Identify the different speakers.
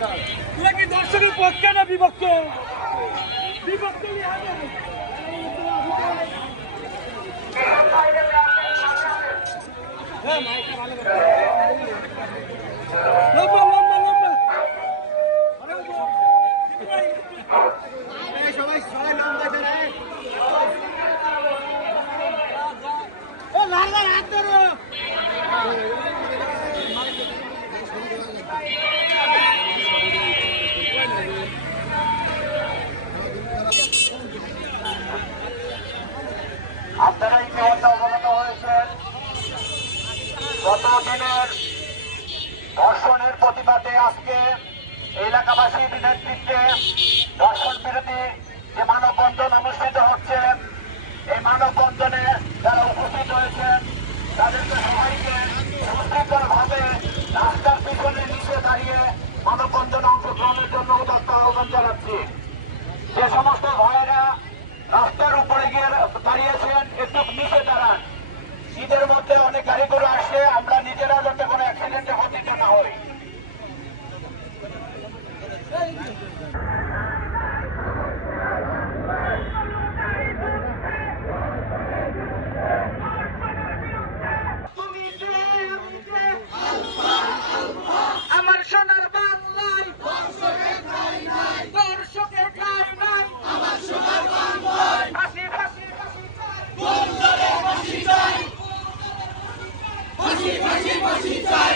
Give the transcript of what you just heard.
Speaker 1: এটা কি পক্ষে না বিপক্ষে? বিপক্ষে হ্যাঁ, লম্বা, লম্বা, লম্বা। সবাই সবাই লম্বা লাল লাল হাত ধরো।
Speaker 2: ধর্ষণের প্রতিবাদে আজকে এলাকাবাসীর নেতৃত্বে ধর্ষণ বিরোধী যে মানববন্ধন অনুষ্ঠিত হচ্ছে, এই মানববন্ধনে যারা উপস্থিত হয়েছেন, তাদেরকে সবাইকে সুশৃঙ্খলভাবে রাস্তার পিছনে নিচে দাঁড়িয়ে মানববন্ধনে অংশগ্রহণের জন্য উদাত্ত আহ্বান জানাচ্ছি। যে সমস্ত ভাইয়েরা রাস্তার উপরে গিয়ে মধ্যে অনেক গাড়ি করে আসছে আমরা নিজেরা যাতে কোনো অ্যাক্সিডেন্টে হতে না হই।
Speaker 1: Capitale!